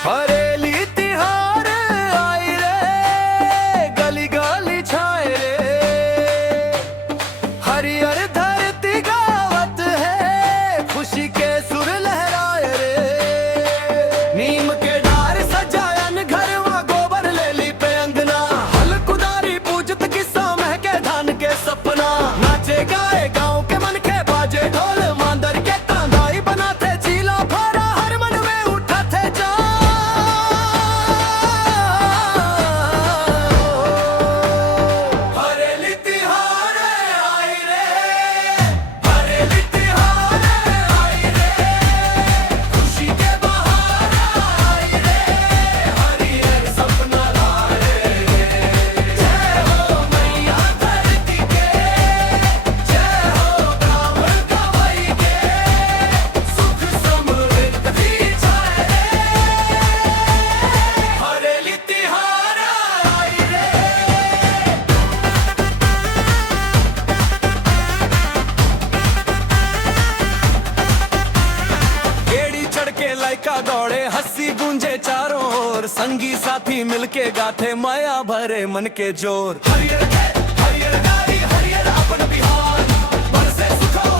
हरेली तिहार आई रे, गली गली छाए रे। हरियर धरती गावत है, खुशी के सुर लहराए रे। नीम के डार सजायन घरवा, गोबर ले ली पे अंगना। हल कुदारी पूजत किस्सा महके धान के सपना। नाचे गाए गाँव के मन के बाजे ढोल, मांदर के तांदाई बनाते चीला फारा। हर मन में उठा थे जा हरेली तिहार आई रे, हरेली तिहार आई रे। खुशी के बहार आई रे, हरियर सपना लाए रे। जय हो मैया धरती के, जय हो ब्राह्मण गवई के। सुख समृद्धि छाए रे, हरेली तिहार आई रे। गेड़ी चढ़ के लाइका दौड़े, हंसी गूंजे चारों ओर। संगी साथी मिलके गाथे माया भरे मन के जोर। हरियर गाई हरियर अपन बिहार, बरसे सुखो